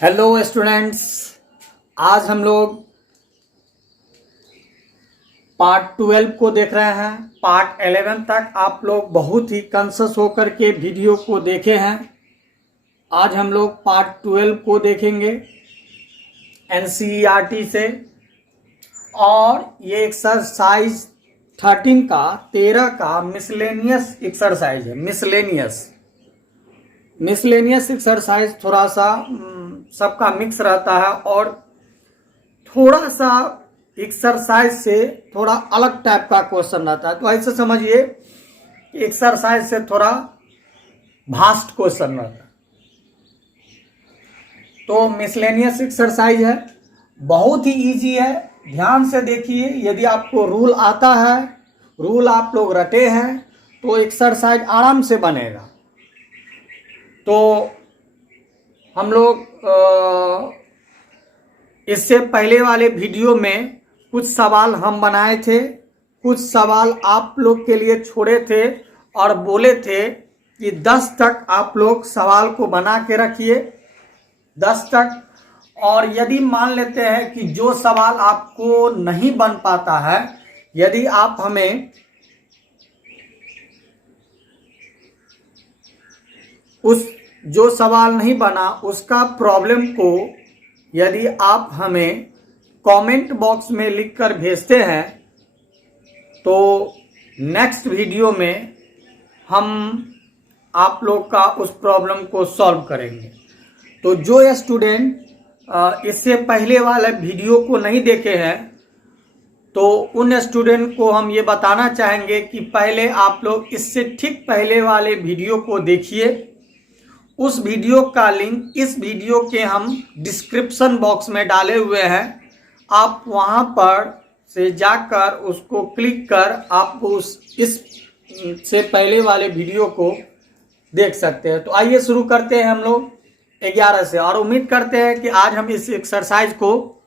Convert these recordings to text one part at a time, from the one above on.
Hello students, आज हम लोग पार्ट 12 को देख रहे हैं। पार्ट 11 तक आप लोग बहुत ही कॉन्शियस होकर के वीडियो को देखे हैं। आज हम लोग पार्ट 12 को देखेंगे एनसीईआरटी से, और ये एक्सरसाइज 13 का मिसलेनियस एक्सरसाइज है। मिसलेनियस एक्सरसाइज थोड़ा सा सबका मिक्स रहता है और थोड़ा सा एक्सरसाइज से थोड़ा अलग टाइप का क्वेश्चन रहता है। तो ऐसे समझिए एक्सरसाइज से थोड़ा भास्ट क्वेश्चन रहता है। तो मिसलेनियस एक्सरसाइज है, बहुत ही इजी है। ध्यान से देखिए, यदि आपको रूल आता है, रूल आप लोग रटे हैं, तो एक्सरसाइज आराम से बनेगा। तो हम लोग इससे पहले वाले वीडियो में कुछ सवाल हम बनाए थे, कुछ सवाल आप लोग के लिए छोड़े थे और बोले थे कि 10 तक आप लोग सवाल को बना के रखिए, 10 तक। और यदि मान लेते हैं कि जो सवाल आपको नहीं बन पाता है, यदि आप हमें उस जो सवाल नहीं बना उसका प्रॉब्लम को यदि आप हमें कमेंट बॉक्स में लिखकर भेजते हैं, तो नेक्स्ट वीडियो में हम आप लोग का उस प्रॉब्लम को सॉल्व करेंगे। तो जो स्टूडेंट इससे पहले वाले वीडियो को नहीं देखे हैं, तो उन स्टूडेंट को हम ये बताना चाहेंगे कि पहले आप लोग इससे ठीक पहले वाले वीडियो को देखिए। उस वीडियो का लिंक इस वीडियो के हम डिस्क्रिप्शन बॉक्स में डाले हुए हैं। आप वहां पर से जाकर उसको क्लिक कर आप इस से पहले वाले वीडियो को देख सकते हैं। तो आइए शुरू करते हैं हम लोग 11 से, और उम्मीद करते हैं कि आज हम इस एक्सरसाइज को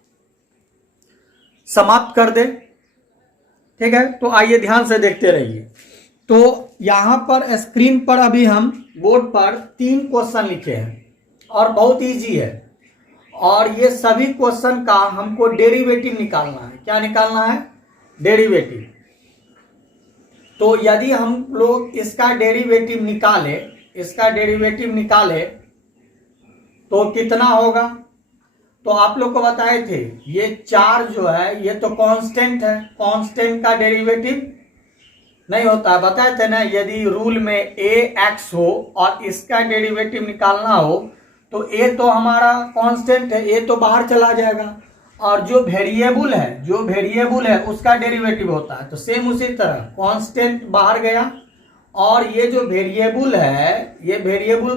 समाप्त कर दें। ठीक है, तो आइए ध्यान से देखते रहिए। तो यहां पर स्क्रीन पर अभी हम बोर्ड पर 3 क्वेश्चन लिखे हैं और बहुत इजी है, और ये सभी क्वेश्चन का हमको डेरिवेटिव निकालना है। क्या निकालना है? डेरिवेटिव। तो यदि हम लोग इसका डेरिवेटिव निकाले तो कितना होगा? तो आप लोग को बताए थे ये 4 जो है ये तो कांस्टेंट है, कांस्टेंट का डेरिवेटिव नहीं होता, बताए थे ना। यदि रूल में ax हो और इसका डेरिवेटिव निकालना हो तो a तो हमारा कांस्टेंट है, a तो बाहर चला जाएगा, और जो वेरिएबल है उसका डेरिवेटिव होता है। तो सेम उसी तरह कांस्टेंट बाहर गया, और ये जो वेरिएबल है ये वेरिएबल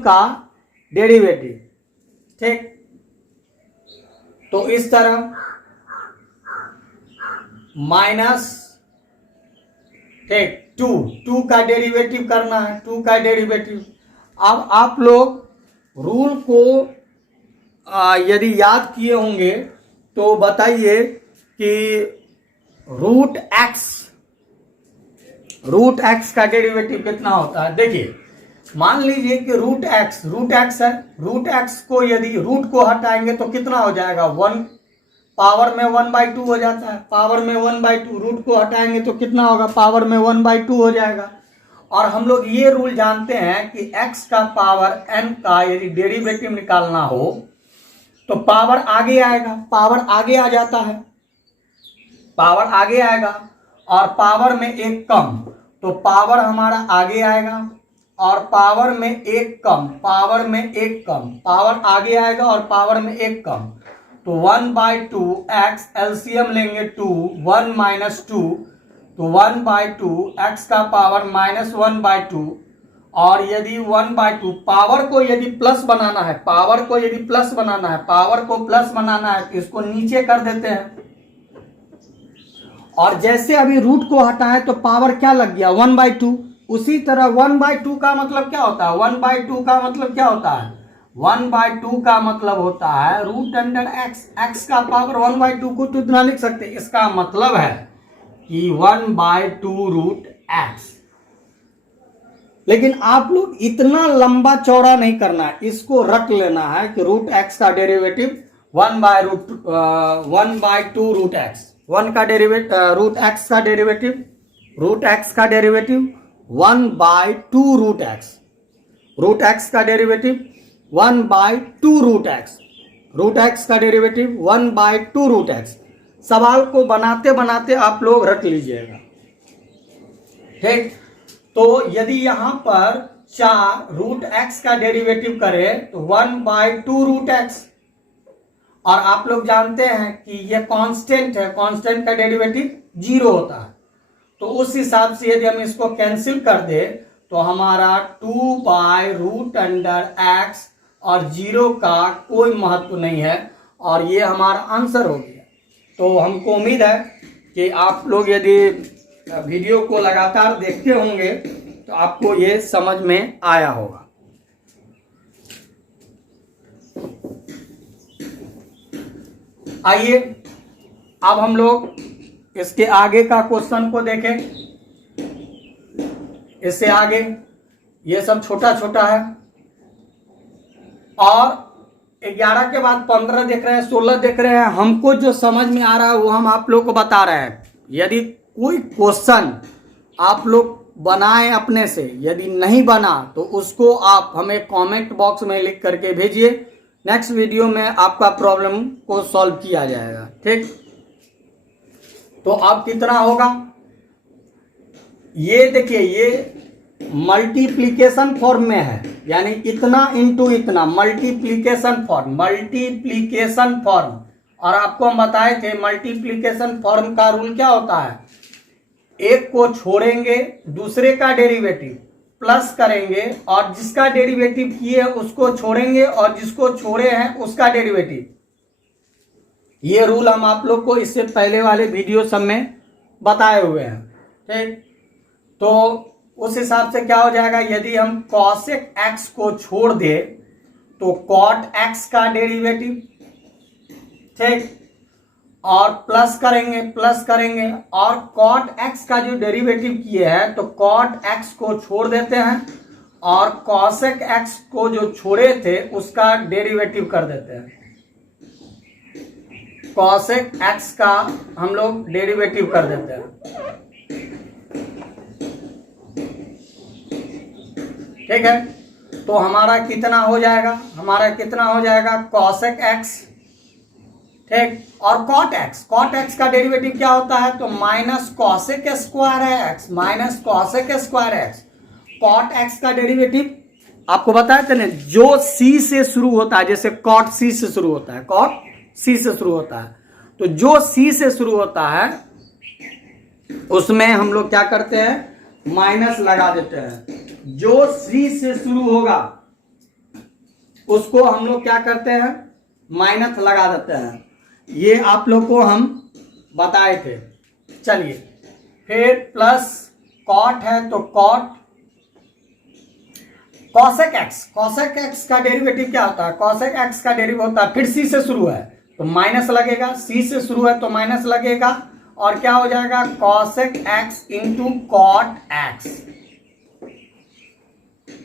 का डेरिवेटिव, ठीक। तो इस तरह माइनस, ठीक, 2 का डेरिवेटिव करना है, 2 का डेरिवेटिव। अब आप लोग रूल को यदि याद किए होंगे तो बताइए कि रूट एक्स का डेरिवेटिव कितना होता है। देखिए, मान लीजिए कि रूट एक्स है, रूट एक्स को यदि रूट को हटाएंगे तो कितना हो जाएगा? 1 पावर में 1/2 हो जाता है, पावर में 1/2। रूट को हटाएंगे तो कितना होगा? पावर में 1/2 हो जाएगा। और हम लोग ये रूल जानते हैं कि x का पावर n का यदि डेरिवेटिव निकालना हो तो पावर आगे आएगा, पावर आगे आ जाता है, पावर आगे आएगा, और पावर में 1 कम, तो पावर हमारा आगे आएगा, और पावर में 1 कम, पावर में 1 कम, पावर आगे आएगा और पावर में 1 कम। तो 1/2 x, एलसीएम लेंगे 2, 1 - 2, तो 1/2 x का पावर -1/2। और यदि 1/2 पावर को यदि प्लस बनाना है, पावर को प्लस बनाना है तो इसको नीचे कर देते हैं। और जैसे अभी रूट को हटाए तो पावर क्या लग गया? 1/2। उसी तरह 1/2 का मतलब क्या होता है? 1/2 का मतलब क्या होता है? 1/2 का मतलब होता है रूट अंडर x का पावर 1/2 को तो इतना लिख सकते हैं। इसका मतलब है कि 1/2 रूट x। लेकिन आप लोग इतना लंबा चौड़ा नहीं करना है, इसको रख लेना है कि रूट एक्स का डेरिवेटिव 1/2 रूट एक्स, 1 का डेरिवेटिव रूट एक्स का derivative 1/2 root x, root x का derivative 1/2 root x, root x का डेरिवेटिव 1/2 रूट एक्स। सवाल को बनाते बनाते आप लोग रख लीजिएगा, ठीक। तो यदि यहां पर 4 रूट एक्स का डेरिवेटिव करें तो 1/2 रूट एक्स, और आप लोग जानते हैं कि ये कांस्टेंट है, कांस्टेंट का डेरिवेटिव 0 होता है। तो उस हिसाब से यदि हम इसको कैंसिल कर दे तो हमारा 2/√x और 0 का कोई महत्व नहीं है, और ये हमारा आंसर हो गया। तो हमको उम्मीद है कि आप लोग यदि वीडियो को लगातार देखते होंगे तो आपको ये समझ में आया होगा। आइए अब हम लोग इसके आगे का क्वेश्चन को देखें। इससे आगे ये सब छोटा छोटा है, और 11 के बाद 15 देख रहे हैं, 16 देख रहे हैं। हमको जो समझ में आ रहा है वो हम आप लोग को बता रहे हैं। यदि कोई क्वेश्चन आप लोग बनाएं अपने से, यदि नहीं बना तो उसको आप हमें कमेंट बॉक्स में लिख करके भेजिए। नेक्स्ट वीडियो में आपका प्रॉब्लम को सॉल्व किया जाएगा, ठीक। तो अब कितना होगा ये देखिए, ये मल्टीप्लिकेशन फॉर्म में है, यानी इतना इंटू इतना, मल्टीप्लिकेशन फॉर्म, मल्टीप्लिकेशन फॉर्म। और आपको हम बताए थे मल्टीप्लिकेशन फॉर्म का रूल क्या होता है, एक को छोड़ेंगे दूसरे का डेरिवेटिव प्लस करेंगे, और जिसका डेरिवेटिव किए उसको छोड़ेंगे और जिसको छोड़े हैं उसका डेरिवेटिव। ये रूल हम आप लोग को इससे पहले वाले वीडियो सब में बताए हुए हैं, ठीक। तो उस हिसाब से क्या हो जाएगा, यदि हम कॉसेक एक्स को छोड़ दे तो कॉट एक्स का डेरिवेटिव, ठीक, और प्लस करेंगे और कॉट एक्स का जो डेरिवेटिव किए हैं तो कॉट एक्स को छोड़ देते हैं, और कॉसेक एक्स को जो छोड़े थे उसका डेरिवेटिव कर देते हैं। कॉसेक एक्स का हम लोग डेरिवेटिव कर देते हैं, ठीक है। तो हमारा कितना हो जाएगा, कॉसेक एक्स, ठीक, और कॉट एक्स का डेरिवेटिव क्या होता है, तो माइनस कॉसेक स्क्वायर है x, minus cosec square x. Cot x का डेरिवेटिव आपको बताया था ना, जो सी से शुरू होता है, जैसे कॉट सी से शुरू होता है, कॉट सी से शुरू होता है, तो जो सी से शुरू होता है उसमें हम लोग क्या करते हैं, माइनस लगा देते हैं। जो सी से शुरू होगा उसको हम लोग क्या करते हैं, माइनस लगा देते हैं। ये आप लोग को हम बताए थे। चलिए फिर प्लस कॉट है तो कॉट, कॉसेक एक्स का डेरिवेटिव क्या होता है, कॉसेक एक्स का डेरिवेटिव होता है, फिर सी से शुरू है तो माइनस लगेगा, सी से शुरू है तो माइनस लगेगा, और क्या हो जाएगा, cosec x into cot x.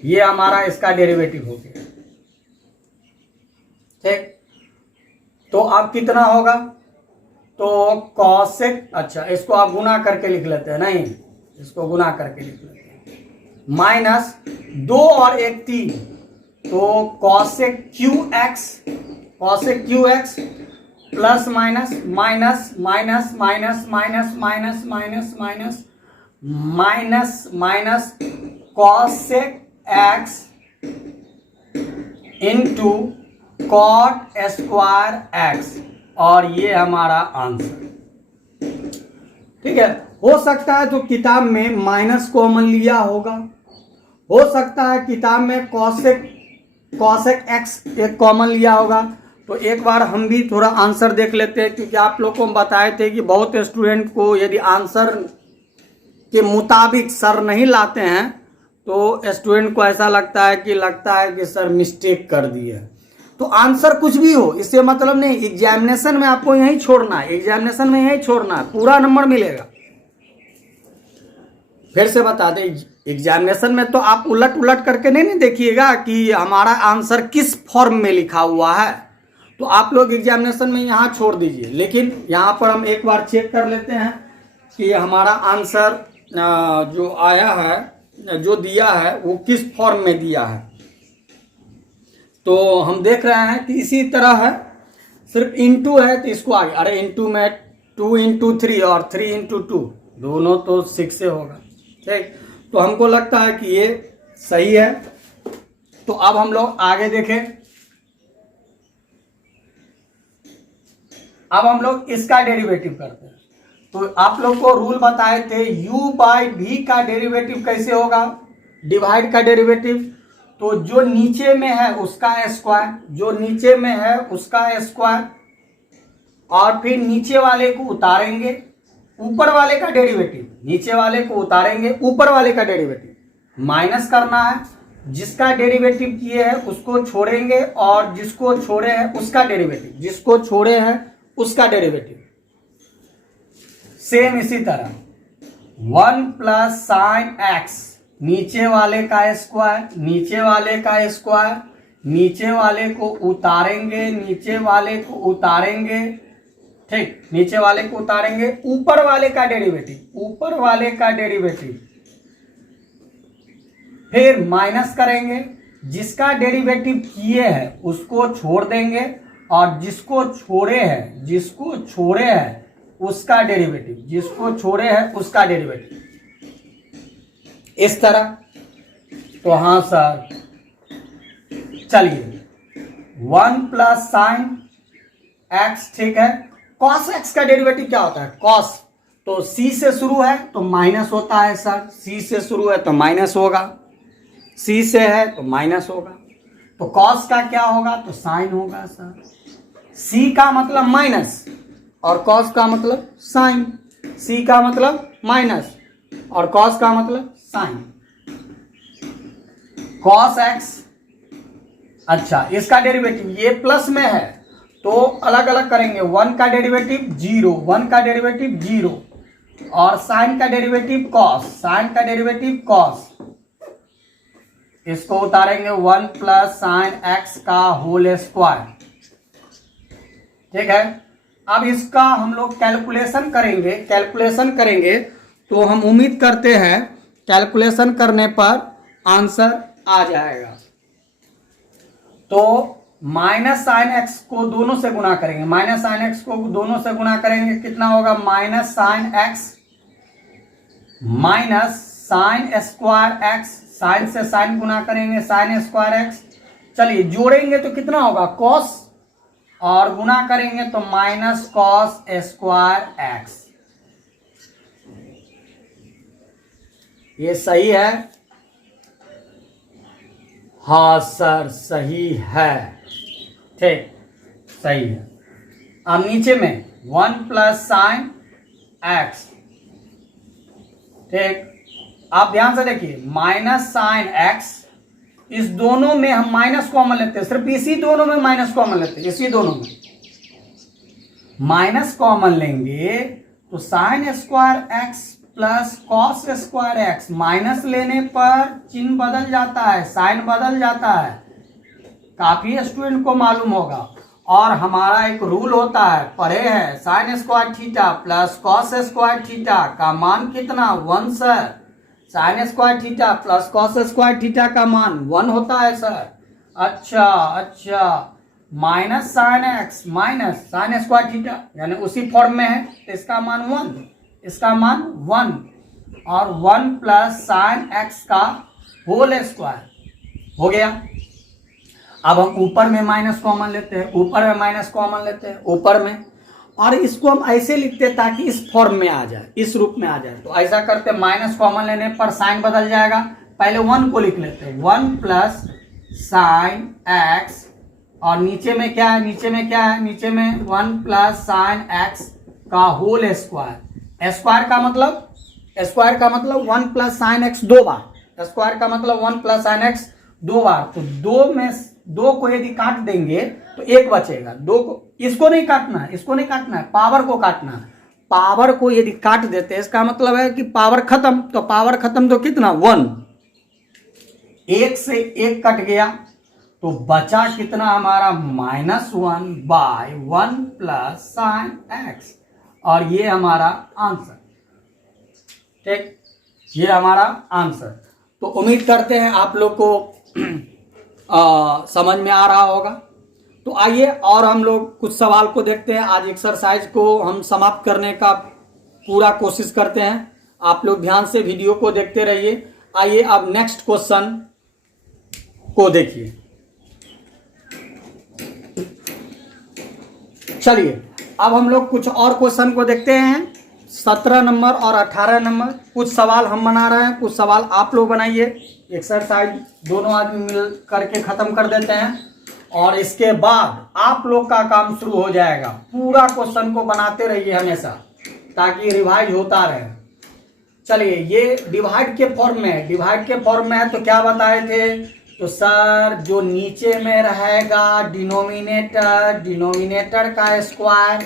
ये हमारा इसका डेरिवेटिव हो गया, ठीक। तो अब कितना होगा, तो कॉसेक, अच्छा इसको आप गुना करके लिख लेते हैं, नहीं इसको गुना करके लिख लेते हैं, माइनस 2 और 1 3, तो cosec cube x plus minus minus minus minus minus minus minus minus minus minus cosec x into cot square x, और ये हमारा आंसर, ठीक है। हो सकता है तो किताब में माइनस कॉमन लिया होगा, हो सकता है किताब में कॉसेक एक्स एक कॉमन लिया होगा। तो एक बार हम भी थोड़ा आंसर देख लेते हैं, क्योंकि आप लोगों को बताए थे कि बहुत स्टूडेंट को यदि आंसर के मुताबिक सर नहीं लाते हैं तो स्टूडेंट को ऐसा लगता है कि सर मिस्टेक कर दिए। तो आंसर कुछ भी हो इससे मतलब नहीं, एग्जामिनेशन में आपको यही छोड़ना है, पूरा नंबर मिलेगा। फिर से बता दें, एग्जामिनेशन में तो आप उलट उलट करके नहीं देखिएगा कि हमारा आंसर किस फॉर्म में लिखा हुआ है, तो आप लोग एग्जामिनेशन में यहाँ छोड़ दीजिए। लेकिन यहाँ पर हम एक बार चेक कर लेते हैं कि हमारा आंसर जो आया है, जो दिया है, वो किस फॉर्म में दिया है। तो हम देख रहे हैं कि इसी तरह है, सिर्फ इंटू है तो इसको आगे, अरे इंटू में 2 इंटू 3 और 3 इंटू 2 दोनों तो 6 से होगा। ठीक, तो हमको लगता है कि ये सही है। तो अब हम लोग आगे देखें। अब हम लोग इसका डेरिवेटिव करते हैं। तो आप लोग को रूल बताए थे u बाई v का डेरिवेटिव कैसे होगा, डिवाइड का डेरिवेटिव। तो जो नीचे में है उसका स्क्वायर, जो नीचे में है उसका स्क्वायर, और फिर नीचे वाले को उतारेंगे, ऊपर वाले का डेरिवेटिव, नीचे वाले को उतारेंगे, ऊपर वाले का डेरिवेटिव माइनस करना है। जिसका डेरिवेटिव किए हैं उसको छोड़ेंगे, और जिसको छोड़े हैं उसका डेरिवेटिव, जिसको छोड़े हैं उसका डेरिवेटिव। सेम इसी तरह 1 प्लस साइन एक्स, नीचे वाले का स्क्वायर, नीचे वाले का स्क्वायर, नीचे वाले को उतारेंगे, नीचे वाले को उतारेंगे। ठीक, नीचे वाले को उतारेंगे, ऊपर वाले का डेरिवेटिव, ऊपर वाले का डेरिवेटिव, फिर माइनस करेंगे। जिसका डेरिवेटिव किए हैं उसको छोड़ देंगे, और जिसको छोड़े हैं, जिसको छोड़े हैं उसका डेरिवेटिव, जिसको छोड़े हैं उसका डेरिवेटिव, इस तरह। तो हाँ सर, चलिए 1 प्लस साइन एक्स, ठीक है। कॉस एक्स का डेरिवेटिव क्या होता है, कॉस, तो सी से शुरू है तो माइनस होता है सर, सी से शुरू है तो माइनस होगा, सी से है तो माइनस होगा। तो कॉस का क्या होगा, तो साइन होगा सर। सी का मतलब माइनस और कॉस का मतलब साइन, सी का मतलब माइनस और कॉस का मतलब साइन। कॉस एक्स, अच्छा इसका डेरिवेटिव ये प्लस में है तो अलग अलग करेंगे। 1 का डेरिवेटिव 0, 1 का डेरिवेटिव 0, और साइन का डेरिवेटिव कॉस, साइन का डेरिवेटिव कॉस, इसको उतारेंगे 1 प्लस साइन एक्स का होल स्क्वायर। ठीक है, अब इसका हम लोग कैलकुलेशन करेंगे, कैलकुलेशन करेंगे तो हम उम्मीद करते हैं कैलकुलेशन करने पर आंसर आ जाएगा। तो माइनस साइन एक्स को दोनों से गुणा करेंगे, माइनस साइन एक्स को दोनों से गुणा करेंगे, कितना होगा, minus sine x minus sine square x, sine से साइन गुणा करेंगे, साइन स्क्वायर एक्स। चलिए जोड़ेंगे तो कितना होगा, कॉस, और गुणा करेंगे तो माइनस कॉस स्क्वायर एक्स। ये सही है, हाँ सर सही है, ठीक सही है। अब नीचे में 1 प्लस साइन एक्स, ठीक। आप ध्यान से देखिए, माइनस साइन एक्स, इस दोनों में हम माइनस कॉमन लेते हैं, सिर्फ इसी दोनों में माइनस कॉमन लेते हैं, इसी दोनों में माइनस कॉमन लेंगे तो sign square x plus cos square x, minus लेने पर चिन्ह बदल जाता है, साइन बदल जाता है, काफी स्टूडेंट को मालूम होगा। और हमारा एक रूल होता है, पढ़े हैं, sine square theta plus cos square theta का मान कितना, 1 sir. Sine square theta plus cos square theta का मान 1 होता है सर। अच्छा अच्छा, minus sine x minus sine square theta यानी उसी फॉर्म में है तो इसका मान 1, इसका मान 1, और 1 प्लस साइन एक्स का होल स्क्वायर हो गया। अब हम ऊपर में माइनस कॉमन लेते हैं, ऊपर में माइनस कॉमन लेते हैं, ऊपर में, और इसको हम ऐसे लिखते हैं ताकि इस फॉर्म में आ जाए, इस रूप में आ जाए। तो ऐसा करते, माइनस कॉमन लेने पर साइन बदल जाएगा। पहले 1 को लिख लेते हैं, 1 प्लस साइन एक्स, और नीचे में क्या है, नीचे में क्या है, नीचे में 1 प्लस साइन एक्स का होल स्क्वायर। स्क्वायर का मतलब, स्क्वायर का मतलब 1 प्लस साइन एक्स 2 बार, स्क्वायर का मतलब 1 प्लस साइन एक्स 2 बार। तो 2 में 2 को यदि काट देंगे तो 1 बचेगा, 2 को, इसको नहीं काटना है, इसको नहीं काटना है, पावर को काटना है। पावर को यदि काट देते हैं इसका मतलब है कि पावर खत्म, तो पावर खत्म तो कितना 1, 1 से 1 कट गया तो बचा कितना हमारा -1/1 प्लस साइन एक्स, और ये हमारा आंसर। ठीक, ये हमारा आंसर। तो उम्मीद करते हैं आप लोग को समझ में आ रहा होगा। तो आइए और हम लोग कुछ सवाल को देखते हैं। आज एक्सरसाइज को हम समाप्त करने का पूरा कोशिश करते हैं। आप लोग ध्यान से वीडियो को देखते रहिए। आइए अब नेक्स्ट क्वेश्चन को देखिए। चलिए अब हम लोग कुछ और क्वेश्चन को देखते हैं। 17 नंबर और 18 नंबर कुछ सवाल हम बना रहे हैं, कुछ सवाल आप लोग बनाइए। एक्सरसाइज दोनों आदमी मिल करके खत्म कर देते हैं और इसके बाद आप लोग का काम शुरू हो जाएगा। पूरा क्वेश्चन को बनाते रहिए हमेशा ताकि रिवाइज होता रहे। चलिए ये डिवाइड के फॉर्म में है, डिवाइड के फॉर्म में है तो क्या बताए थे, तो सर जो नीचे में रहेगा डिनोमिनेटर, डिनोमिनेटर का स्क्वायर,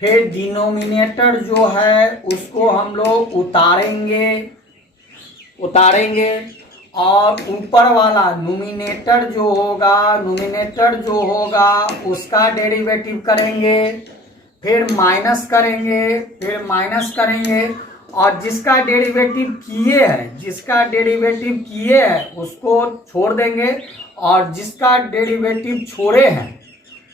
फिर डिनोमिनेटर जो है उसको हम लोग उतारेंगे और ऊपर वाला न्यूमिनेटर जो होगा उसका डेरिवेटिव करेंगे, फिर माइनस करेंगे और जिसका डेरिवेटिव किए हैं उसको छोड़ देंगे और जिसका डेरिवेटिव छोड़े हैं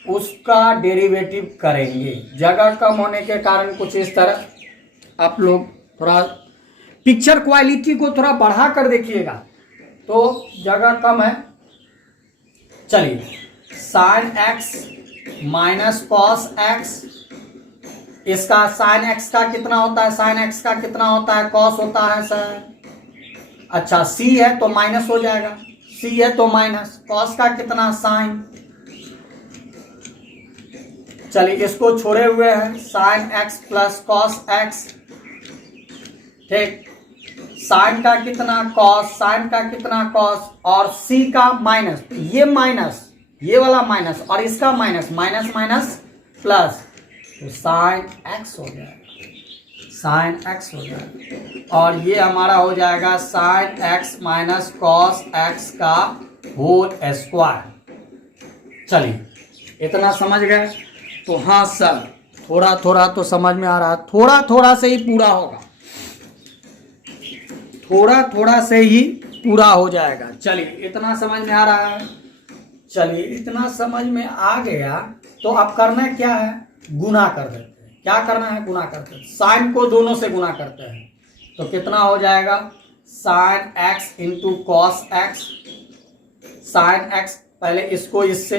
उसका डेरिवेटिव करेंगे। जगह कम होने के कारण कुछ इस तरह आप लोग थोड़ा पिक्चर क्वालिटी को थोड़ा बढ़ा कर देखिएगा, तो जगह कम है। चलिए sign x minus cos x, इसका साइन एक्स का कितना होता है, साइन एक्स का कितना होता है, कॉस होता है सर। अच्छा सी है तो माइनस हो जाएगा, सी है तो माइनस, कॉस का कितना साइन। चलिए इसको छोड़े हुए हैं sine x plus cos x. ठीक, साइन का कितना कॉस, साइन का कितना कॉस और सी का माइनस, ये माइनस, ये वाला माइनस और इसका माइनस, माइनस माइनस प्लस, तो साइन एक्स हो जाएगा, साइन एक्स हो जाएगा और ये हमारा हो जाएगा sign x minus cos x का होल स्क्वायर। चलिए इतना समझ गए। तो हाँ सर थोड़ा थोड़ा तो समझ में आ रहा है, थोड़ा थोड़ा से ही पूरा होगा, थोड़ा थोड़ा से ही पूरा हो जाएगा। चलिए इतना समझ में आ रहा है। चलिए इतना समझ में आ गया तो अब करना क्या है, गुना कर देते हैं। क्या करना है, गुना करते हैं। साइन को दोनों से गुना करते हैं तो कितना हो जाएगा, sign x into cos x, sine x, पहले इसको इससे,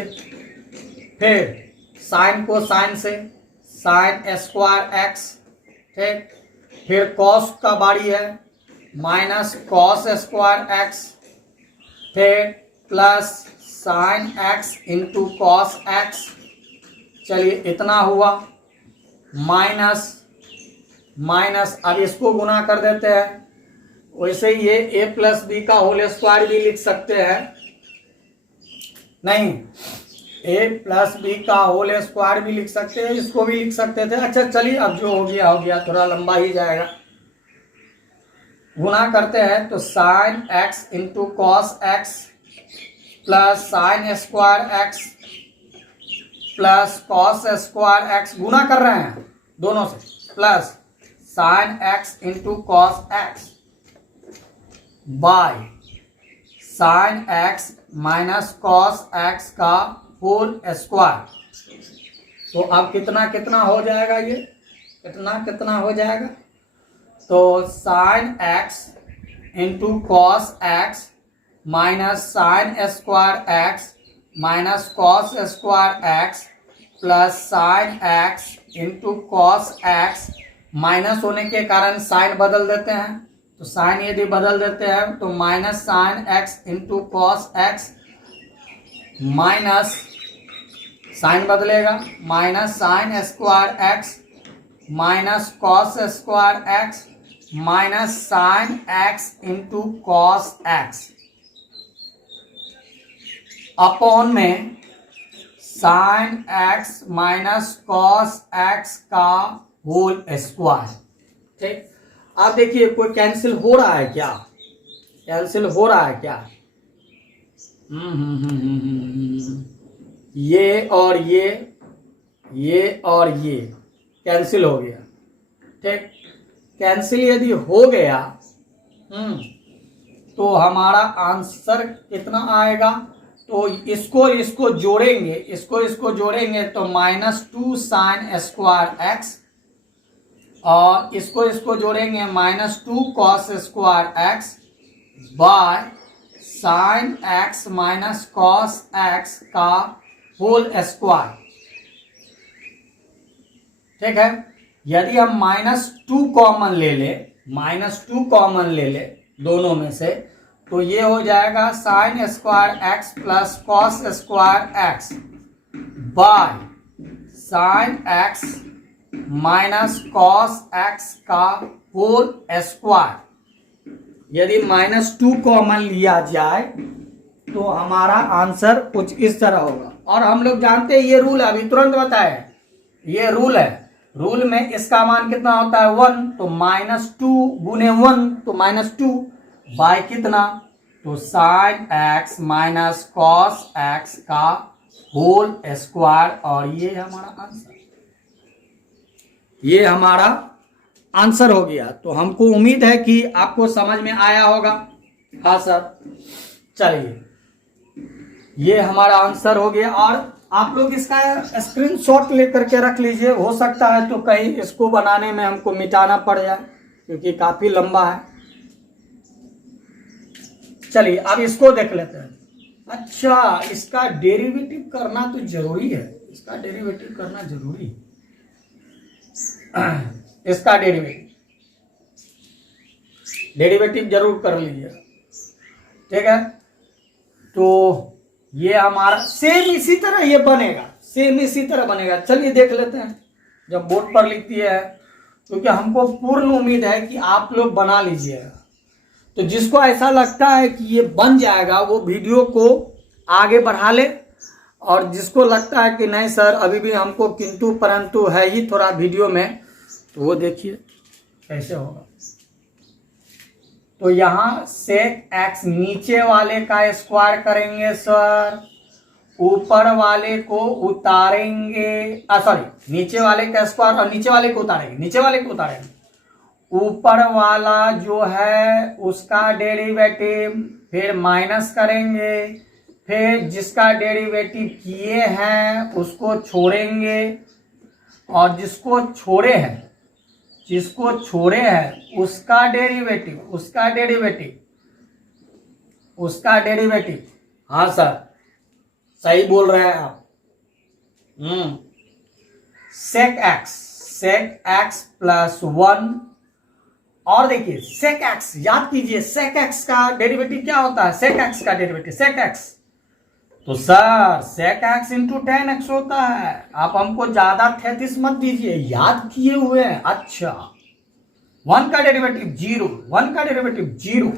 फिर साइन को साइन से, साइन स्क्वायर एक्स। ठीक, फिर कॉस का बारी है, माइनस कॉस स्क्वायर एक्स, फिर plus sine x into cos x. चलिए इतना हुआ, माइनस माइनस, अब इसको गुना कर देते हैं। वैसे ये ए प्लस बी का होल स्क्वायर भी लिख सकते हैं, नहीं ए प्लस बी का होल स्क्वायर भी लिख सकते हैं, इसको भी लिख सकते थे। अच्छा चलिए अब जो हो गया, थोड़ा लंबा ही जाएगा। गुना करते हैं तो sine x into cos x plus sine square x plus cos square x, गुना कर रहे हैं दोनों से, plus sine x into cos x by sine x minus cos x का होल स्क्वायर। तो अब कितना कितना हो जाएगा, ये कितना कितना हो जाएगा, तो sine x into cos x minus sine square x minus cos square x plus sine x into cos x, minus होने के कारण साइन बदल देते हैं, तो साइन यदि बदल देते हैं तो minus sine x into cos x, minus sine बदलेगा, minus sine square x minus cos square x minus sine x into cos x upon में sine x minus cos x का होल स्क्वायर। ठीक, आप देखिए कोई कैंसिल हो रहा है क्या? कैंसिल हो रहा है क्या? ये और ये और ये कैंसिल हो गया। ठीक, कैंसिल यदि हो गया तो हमारा आंसर कितना आएगा? तो इसको जोड़ेंगे, इसको जोड़ेंगे तो -2 sin स्क्वायर एक्स, और इसको जोड़ेंगे -2 cos square x by sin x minus cos x का होल स्क्वायर। ठीक है, यदि हम -2 कॉमन ले ले, -2 कॉमन ले ले दोनों में से, तो ये हो जाएगा sin square x plus cos square x by sin x minus cos x का होल स्क्वायर। यदि -2 कॉमन लिया जाए तो हमारा आंसर कुछ इस तरह होगा। और हम लोग जानते हैं ये रूल है, अभी तुरंत बताए, ये रूल है। रूल में इसका मान कितना होता है 1, तो -2 गुने 1 तो -2 बाय कितना, तो sin x minus cos x का होल स्क्वायर। और ये हमारा आंसर, ये हमारा आंसर हो गया। तो हमको उम्मीद है कि आपको समझ में आया होगा। हाँ सर, चलिए ये हमारा आंसर हो गया। और आप लोग इसका स्क्रीनशॉट लेकर के रख लीजिए, हो सकता है तो कहीं इसको बनाने में हमको मिटाना पड़ जाए क्योंकि काफी लंबा है। चलिए अब इसको देख लेते हैं। अच्छा, इसका डेरिवेटिव करना तो जरूरी है, इसका डेरिवेटिव करना जरूरी है। इसका डेरिवेटिव जरूर कर लीजिए। ठीक है, तो ये हमारा सेम इसी तरह ये बनेगा, सेम इसी तरह बनेगा। चलिए देख लेते हैं जब बोर्ड पर लिखती है, क्योंकि हमको पूर्ण उम्मीद है कि आप लोग बना लीजिएगा। तो जिसको ऐसा लगता है कि ये बन जाएगा वो वीडियो को आगे बढ़ा ले, और जिसको लगता है कि नहीं सर अभी भी हमको किंतु परंतु है ही थोड़ा वीडियो में, तो वो देखिए कैसे होगा। तो यहाँ sec x नीचे वाले का स्क्वायर करेंगे सर, ऊपर वाले को उतारेंगे, सॉरी नीचे वाले का स्क्वायर और नीचे वाले को उतारेंगे, नीचे वाले को उतारेंगे। ऊपर वाला जो है उसका डेरिवेटिव फिर माइनस करेंगे, फिर जिसका डेरिवेटिव किए हैं उसको छोड़ेंगे, और जिसको छोड़े हैं उसका डेरिवेटिव। हाँ सर सही बोल रहे हैं आप। sec x प्लस 1, और देखिए sec x, याद कीजिए sec x का डेरिवेटिव क्या होता है, sec x का डेरिवेटिव sec x, तो sir sec x into tan x होता है। आप हमको ज्यादा 33 मत दीजिए, याद किए हुए हैं। अच्छा, 1 का डेरिवेटिव 0, 1 का derivative 0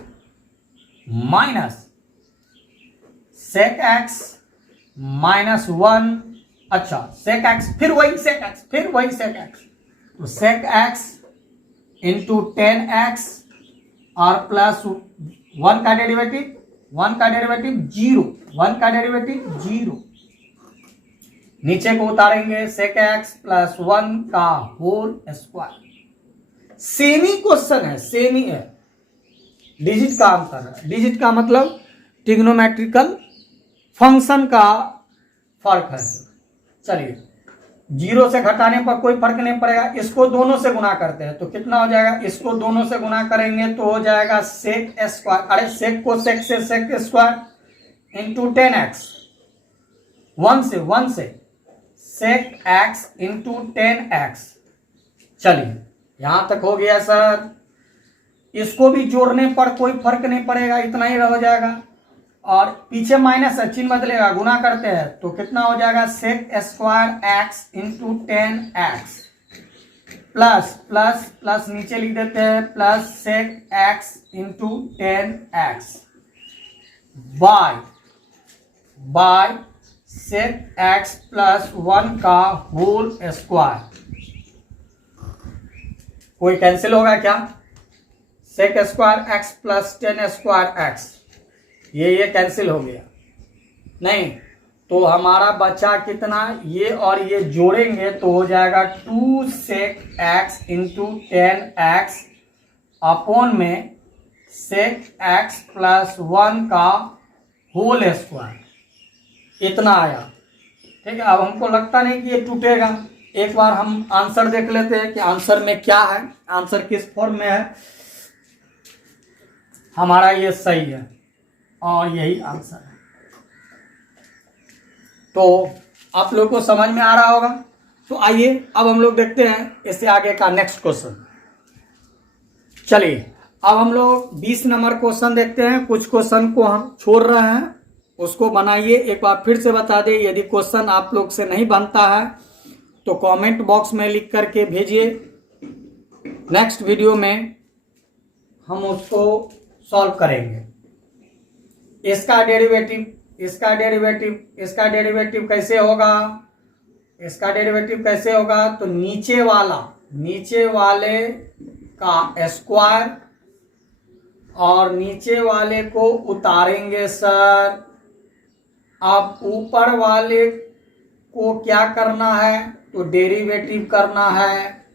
minus sec x minus 1, अच्छा sec x फिर वही sec x, तो sec x इंटू 10x और प्लस 1 का डेरिवेटिव 0, 1 का डेरिवेटिव 0, नीचे को उतारेंगे sec x प्लस 1 का होल स्क्वायर। सेमी क्वेश्चन है, सेमी है, डिजिट का अंतर है। डिजिट का मतलब ट्रिग्नोमेट्रिकल फंक्शन का फर्क है। चलिए 0 से घटाने पर कोई फर्क नहीं पड़ेगा, इसको दोनों से गुना करते हैं तो कितना हो जाएगा, इसको दोनों से गुना करेंगे तो हो जाएगा सेक स्क्वायर, अरे सेक को सेक से सेक स्क्वायर इंटू 10x, 1 से सेक x इंटू 10x। चलिए यहां तक हो गया सर। इसको भी जोड़ने पर कोई फर्क नहीं पड़ेगा, इतना ही रह जाएगा, और पीछे माइनस है, चिन्ह बदलेगा, गुना करते हैं तो कितना हो जाएगा sec square x into 10x plus plus plus नीचे लिख देते हैं plus sec x into 10x by sec x plus 1 का होल स्क्वायर। कोई कैंसिल होगा क्या? Sec square x plus ten square x, ये कैंसिल हो गया नहीं, तो हमारा बचा कितना? ये और ये जोड़ेंगे तो हो जाएगा 2 सेक एक्स इंटू 10x अपॉन में सेक एक्स प्लस 1 का होल स्क्वायर, इतना आया। ठीक है, अब हमको लगता नहीं कि ये टूटेगा। एक बार हम आंसर देख लेते हैं कि आंसर में क्या है, आंसर किस फॉर्म में है। हमारा ये सही है और यही आंसर है। तो आप लोग को समझ में आ रहा होगा। तो आइए अब हम लोग देखते हैं इससे आगे का नेक्स्ट क्वेश्चन। चलिए अब हम लोग 20 नंबर क्वेश्चन देखते हैं। कुछ क्वेश्चन को हम छोड़ रहे हैं, उसको बनाइए। एक बार फिर से बता दें, यदि क्वेश्चन आप लोग से नहीं बनता है तो कमेंट बॉक्स में लिख करके भेजिए। नेक्स्ट वीडियो में हम उसको सॉल्व करेंगे। इसका डेरिवेटिव कैसे होगा? इसका डेरिवेटिव कैसे होगा? तो नीचे वाले का स्क्वायर और नीचे वाले को उतारेंगे सर। अब ऊपर वाले को क्या करना है? तो डेरिवेटिव करना है,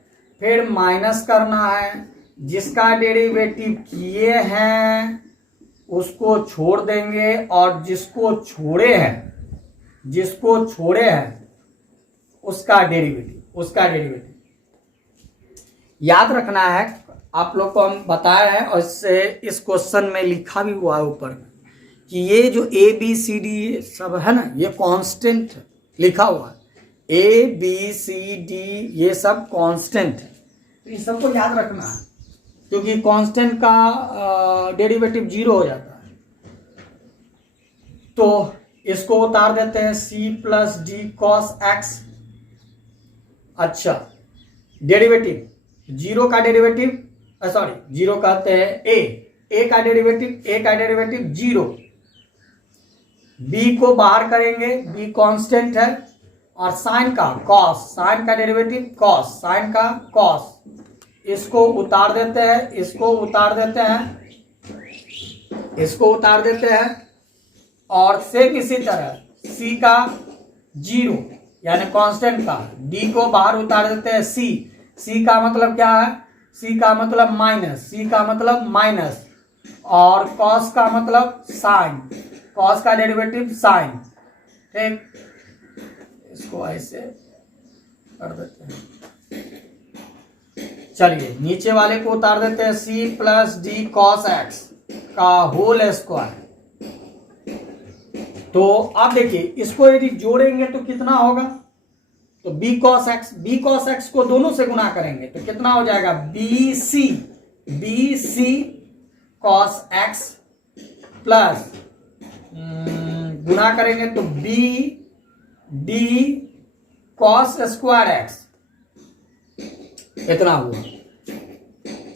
फिर माइनस करना है। जिसका डेरिवेटिव किए हैं उसको छोड़ देंगे और जिसको छोड़े हैं उसका डेरिवेटिव याद रखना है। आप लोग को हम बताया है और इससे इस क्वेश्चन में लिखा भी हुआ है ऊपर में कि ये जो ए बी सी डी सब है ना, ये कांस्टेंट लिखा हुआ है। ए बी सी डी ये सब कांस्टेंट है, तो इन सबको याद रखना है क्योंकि कांस्टेंट का डेरिवेटिव 0 हो जाता है। तो इसको उतार देते हैं c plus D cos x. अच्छा, डेरिवेटिव 0 का डेरिवेटिव सॉरी 0 कहते हैं a का डेरिवेटिव 0। b को बाहर करेंगे, b कांस्टेंट है, और साइन का डेरिवेटिव कॉस। इसको उतार देते हैं और सेम इसी तरह c का 0 यानी कांस्टेंट का, d को बाहर उतार देते हैं c का मतलब क्या है? c का मतलब माइनस और cos का मतलब साइन, cos का डेरिवेटिव साइन। ठीक, इसको ऐसे कर देते हैं। चलिए नीचे वाले को उतार देते हैं c plus D cos x का होल स्क्वायर। तो आप देखिए इसको यदि जोड़ेंगे तो कितना होगा? तो b cos x को दोनों से गुना करेंगे तो कितना हो जाएगा? bc cos x प्लस गुना करेंगे तो d cos स्क्वायर x, इतना हुआ।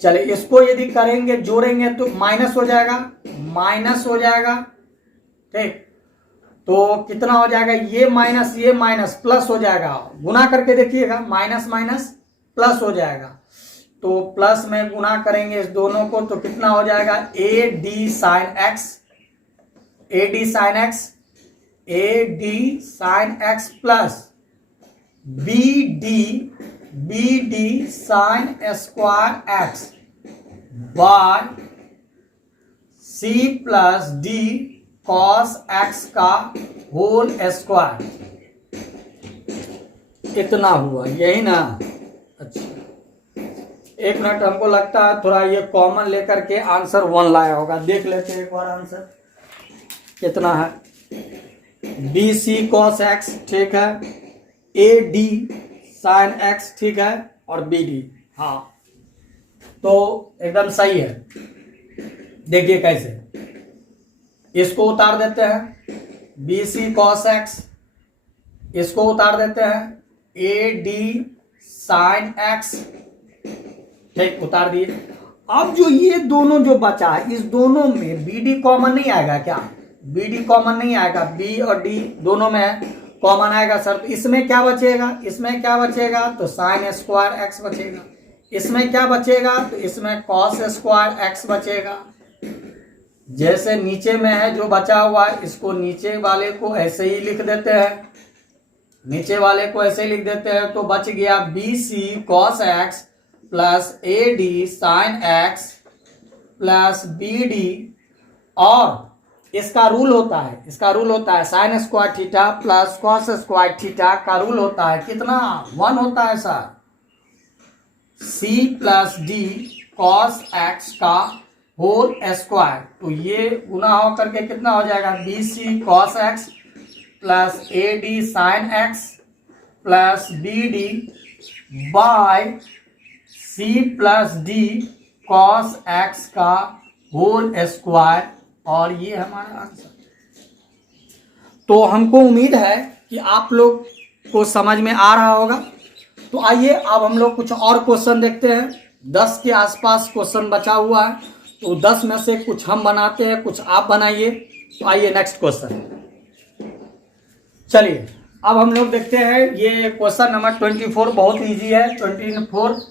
चले इसको यदि करेंगे जोड़ेंगे तो माइनस हो जाएगा। ठीक, तो कितना हो जाएगा? ये माइनस प्लस हो जाएगा। गुना करके देखिएगा, माइनस प्लस हो जाएगा। तो प्लस में गुना करेंगे इस दोनों को तो कितना हो जाएगा? AD sin x plus BD sin square x by C plus D cos x का होल स्क्वायर, इतना हुआ, यही ना? अच्छा, एक मिनट, हमको लगता है थोड़ा ये कॉमन लेकर के आंसर 1 लाया होगा। देख लेते हैं एक बार आंसर कितना है। BC cos x ठीक है, AD sin x ठीक है, और BD, हाँ तो एकदम सही है। देखिए कैसे, इसको उतार देते हैं BC cos x, इसको उतार देते हैं AD sin x। ठीक, उतार दिए। अब जो ये दोनों जो बचा है, इस दोनों में BD कॉमन नहीं आएगा क्या? BD कॉमन नहीं आएगा, B और D दोनों में कॉमन आएगा सर। तो इसमें क्या बचेगा? तो sin स्क्वायर x बचेगा। इसमें क्या बचेगा, तो इसमें cos स्क्वायर x बचेगा। जैसे नीचे में है जो बचा हुआ है, इसको नीचे वाले को ऐसे ही लिख देते हैं, नीचे वाले को ऐसे ही लिख देते हैं। तो बच गया BC cos x plus AD sin x plus BD, और इसका रूल होता है, इसका रूल होता है sine square theta plus cos square theta का रूल होता है कितना, 1 होता है sir. C plus D cos x का होल स्क्वायर, तो ये गुना होकर के कितना हो जाएगा, BC cos x plus AD sin x plus BD by C plus D cos x का होल स्क्वायर, और ये हमारा आंसर। तो हमको उम्मीद है कि आप लोग को समझ में आ रहा होगा। तो आइए अब हम लोग कुछ और क्वेश्चन देखते हैं। 10 के आसपास क्वेश्चन बचा हुआ है, तो 10 में से कुछ हम बनाते हैं, कुछ आप बनाइए। तो आइए नेक्स्ट क्वेश्चन, चलिए अब हम लोग देखते हैं। ये क्वेश्चन नंबर 24 बहुत इजी है। 24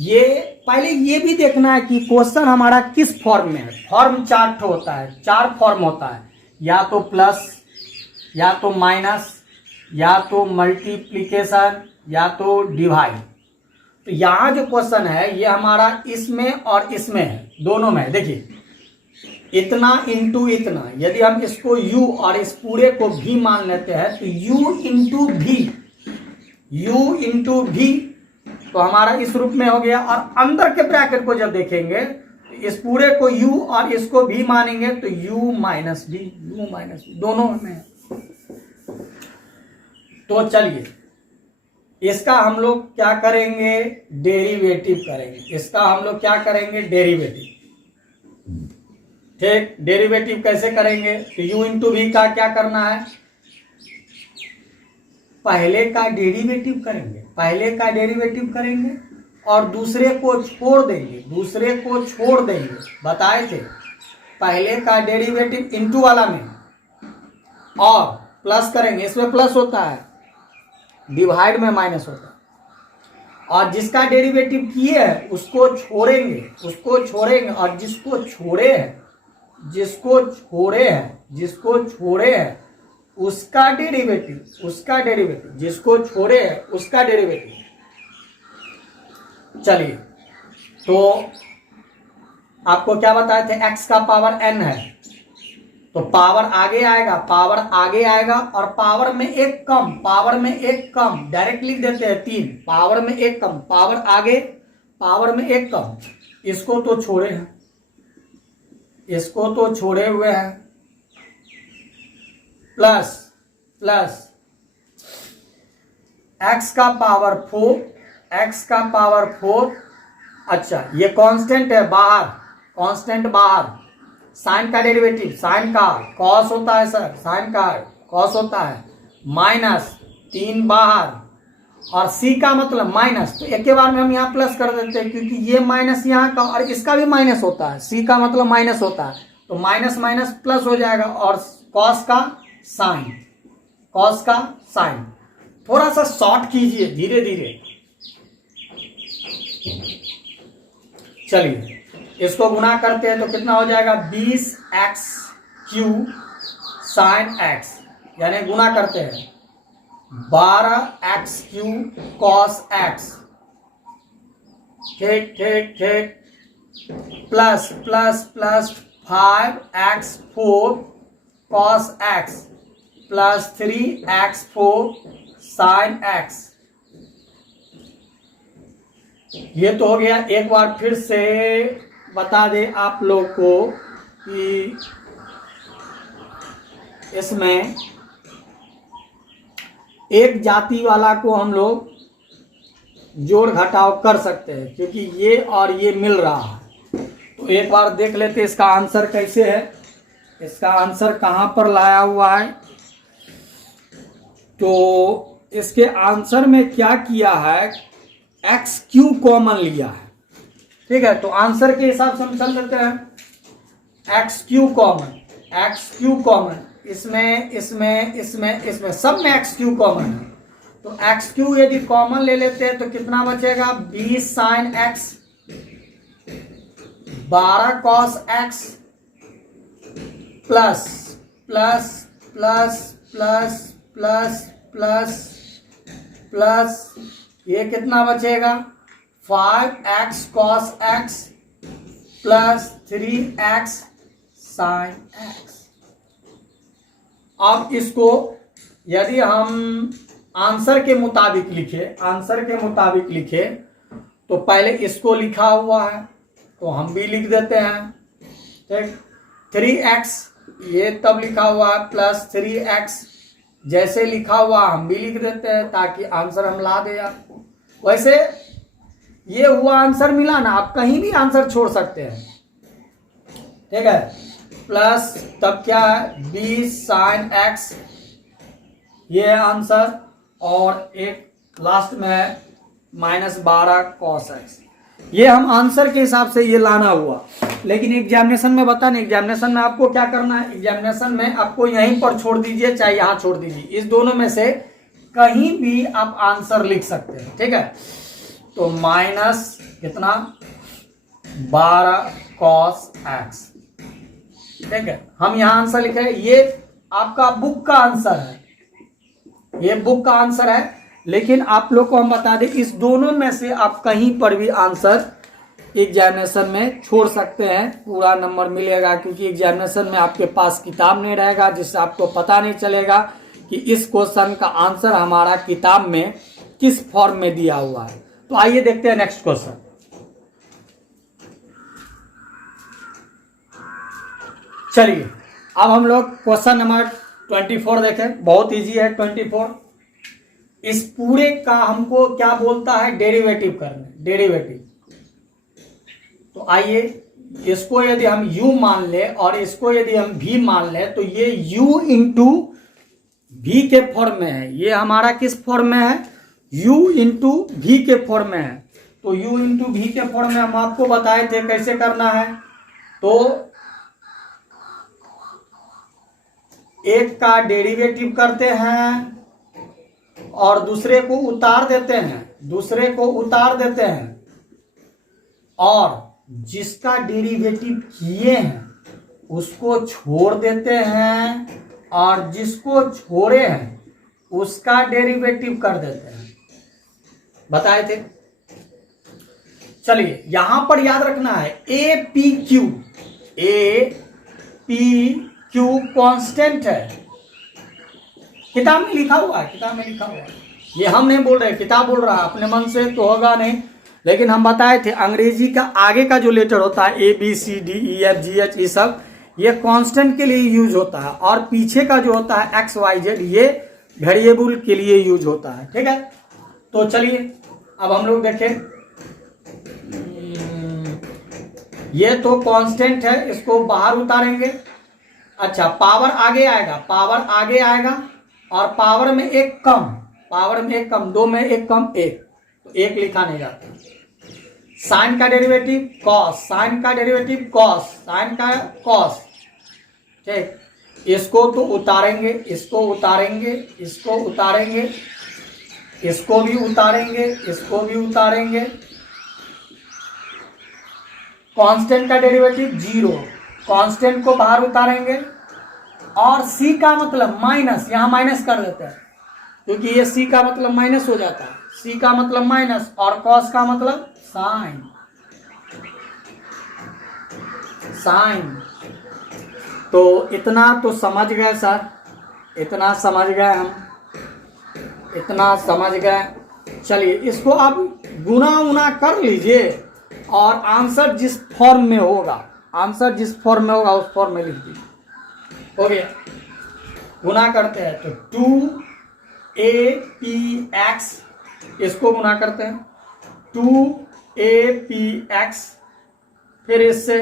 ये पहले ये भी देखना है कि क्वेश्चन हमारा किस फॉर्म में है। फॉर्म चार्ट होता है, 4 फॉर्म होता है, या तो प्लस, या तो माइनस, या तो मल्टीप्लिकेशन, या तो डिवाइड। तो यहाँ जो क्वेश्चन है ये हमारा इसमें और इसमें है, दोनों में है। देखिए इतना इंटू इतना, यदि हम इसको u और इस पूरे को v मान लेते हैं तो u इंटू v, तो हमारा इस रूप में हो गया। और अंदर के ब्रैकेट को जब देखेंगे तो इस पूरे को u और इसको v मानेंगे तो u माइनस v, दोनों में है। तो चलिए इसका हम लोग क्या करेंगे, डेरिवेटिव करेंगे। इसका हम लोग क्या करेंगे, डेरिवेटिव। ठीक, डेरिवेटिव कैसे करेंगे, तो u इंटू वी का क्या करना है, पहले का डेरिवेटिव करेंगे, पहले का डेरिवेटिव करेंगे और दूसरे को छोड़ देंगे, दूसरे को छोड़ देंगे, बताए थे। पहले का डेरिवेटिव इंटू वाला में और प्लस करेंगे, इसमें प्लस होता है, डिवाइड में माइनस होता है। और जिसका डेरिवेटिव किए है उसको छोड़ेंगे, उसको छोड़ेंगे, और जिसको छोड़े हैं, जिसको छोड़े हैं, जिसको छोड़े हैं उसका डेरिवेटिव, उसका डेरिवेटिव, जिसको छोड़े हैं उसका डेरिवेटिव। चलिए तो आपको क्या बताए थे, x का पावर n है तो पावर आगे आएगा, पावर आगे आएगा, और पावर में एक कम, पावर में एक कम, डायरेक्ट लिख देते हैं 3, पावर में एक कम, पावर आगे, पावर में एक कम। इसको तो छोड़े हैं, इसको तो छोड़े हुए हैं, प्लस प्लस x का पावर 4, x का पावर 4। अच्छा ये कांस्टेंट है बाहर, कांस्टेंट बाहर। साइन का डेरिवेटिव, साइन का कॉस होता है सर, साइन का कॉस होता है, माइनस 3 बाहर, और c का मतलब माइनस। तो एक के बार में हम यहाँ प्लस कर देते हैं क्योंकि ये माइनस यहाँ का और इसका भी माइनस होता है, c का मतलब माइनस होता है, तो माइनस माइनस प्लस हो जाएगा। और कॉस का साइन, कॉस का साइन। थोड़ा सा शॉर्ट कीजिए धीरे धीरे। चलिए इसको गुना करते हैं तो कितना हो जाएगा, 20x क्यूब साइन x, यानी गुना करते हैं 12x क्यूब कॉस x। ठीक ठीक ठीक, plus plus plus 5x4 cos x plus 3x4 sine x। ये तो हो गया। एक बार फिर से बता दे आप लोग को कि इसमें एक जाति वाला को हम लोग जोड़ घटाव कर सकते हैं क्योंकि ये और ये मिल रहा है। तो एक बार देख लेते इसका आंसर कैसे है, इसका आंसर कहाँ पर लाया हुआ है। तो इसके आंसर में क्या किया है, एक्स क्यू कॉमन लिया है। ठीक है, तो आंसर के हिसाब से हम चल देते हैं। X Q common, x Q common, इसमें इसमें इसमें इसमें सब में एक्स क्यू कॉमन है। तो एक्स क्यू यदि कॉमन ले लेते हैं तो कितना बचेगा, 20 sine x 12 cos x plus plus plus plus plus plus plus ये कितना बचेगा, 5x cos x plus 3x sine x. अब इसको यदि हम आंसर के मुताबिक लिखे तो पहले इसको लिखा हुआ है तो हम भी लिख देते हैं, ठीक। 3x ये तब लिखा हुआ है प्लस 3x जैसे लिखा हुआ हम भी लिख देते हैं ताकि आंसर हम ला दे आपको। वैसे ये हुआ आंसर मिला ना, आप कहीं भी आंसर छोड़ सकते हैं, ठीक है। प्लस तब क्या है 20 साइन एक्स ये है आंसर, और एक लास्ट में है -12 कॉस एक्स। ये हम आंसर के हिसाब से ये लाना हुआ, लेकिन एग्जामिनेशन में बता नहीं, एग्जामिनेशन में आपको क्या करना है, एग्जामिनेशन में आपको यहीं पर छोड़ दीजिए चाहे यहां छोड़ दीजिए, इस दोनों में से कहीं भी आप आंसर लिख सकते हैं, ठीक है। तो माइनस कितना 12 कॉस एक्स, ठीक है। हम यहां आंसर लिख रहे हैं, ये आपका बुक का आंसर है, ये बुक का आंसर है, लेकिन आप लोग को हम बता दें इस दोनों में से आप कहीं पर भी आंसर एग्जामिनेशन में छोड़ सकते हैं, पूरा नंबर मिलेगा, क्योंकि एग्जामिनेशन में आपके पास किताब नहीं रहेगा जिससे आपको पता नहीं चलेगा कि इस क्वेश्चन का आंसर हमारा किताब में किस फॉर्म में दिया हुआ है। तो आइए देखते हैं नेक्स्ट क्वेश्चन। चलिए अब हम लोग क्वेश्चन नंबर 24 देखें, बहुत इजी है 24। इस पूरे का हमको क्या बोलता है, डेरिवेटिव करना, डेरिवेटिव। तो आइए इसको यदि हम u मान ले और इसको यदि हम v मान ले तो ये u इंटू v के फॉर्म में है, ये हमारा किस फॉर्म में है, u इंटू v के फॉर्म में है। तो u इंटू v के फॉर्म में हम आपको बताए थे कैसे करना है, तो एक का डेरिवेटिव करते हैं और दूसरे को उतार देते हैं, और जिसका डेरिवेटिव किए हैं उसको छोड़ देते हैं, और जिसको छोड़े हैं उसका डेरिवेटिव कर देते हैं, बताए थे। चलिए यहां पर याद रखना है ए पी क्यू कांस्टेंट है, किताब में लिखा हुआ है, ये हम नहीं बोल रहे, किताब बोल रहा है, अपने मन से तो होगा नहीं, लेकिन हम बताए थे अंग्रेजी का आगे का जो लेटर होता है ABCDEFGH ये सब ये कांस्टेंट के लिए यूज होता है, और पीछे का जो होता है XYZ ये वेरिएबल के लिए यूज होता है, ठीक है। तो चलिए अब हम लोग देखें, ये तो कांस्टेंट है, इसको बाहर उतारेंगे। अच्छा पावर आगे आएगा और पावर में एक कम, 2 में एक कम 1, तो 1 लिखा नहीं जाता। साइन का डेरिवेटिव कॉस, ठीक। इसको तो उतारेंगे, इसको भी उतारेंगे। कांस्टेंट का डेरिवेटिव 0, कांस्टेंट को बाहर उतारेंगे, और सी का मतलब माइनस, यहां माइनस कर देते हैं क्योंकि ये सी का मतलब माइनस हो जाता है, सी का मतलब माइनस, और कॉस का मतलब साइन। तो इतना तो समझ गए सर, इतना समझ गए। चलिए इसको आप गुना कर लीजिए और आंसर जिस फॉर्म में होगा उस फॉर्म में लिख दीजिए, हो गया। गुना करते हैं तो 2APX, इसको गुना करते हैं 2APX, फिर इससे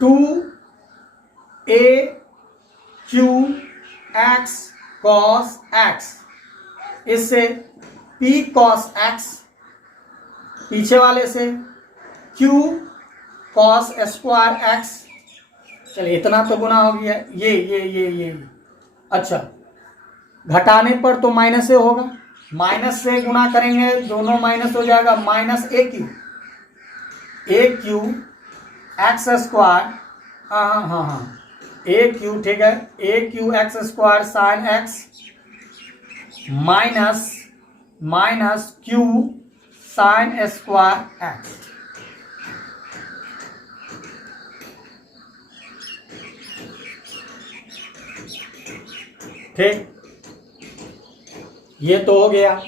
2AQX cos X, इससे P cos X, पीछे वाले से Q cos स्क्वायर X। चलिए इतना तो गुना हो गया, ये अच्छा घटाने पर तो माइनस ए होगा, माइनस से गुना करेंगे दोनों माइनस हो जाएगा, minus A Q x square, हाँ ए क्यू, ठीक है, A Q x square sine x minus Q sine square x. ठीक, ये तो हो गया।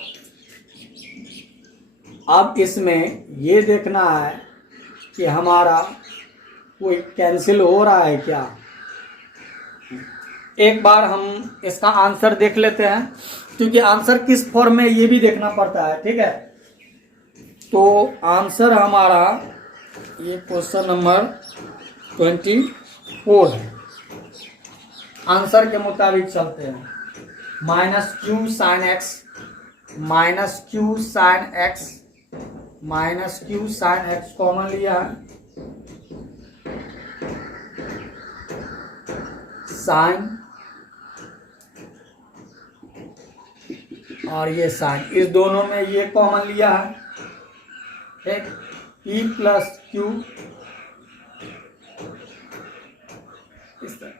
अब इसमें ये देखना है कि हमारा कोई कैंसिल हो रहा है क्या। एक बार हम इसका आंसर देख लेते हैं, क्योंकि आंसर किस फॉर्म में ये भी देखना पड़ता है। ठीक है, तो आंसर हमारा ये क्वेश्चन नंबर 24 है। आंसर के मुताबिक चलते हैं, minus Q sine x common लिया है, साइन और ये साइन, इस दोनों में ये कॉमन लिया है, ठीक, ई प्लस क्यू, इस तरह।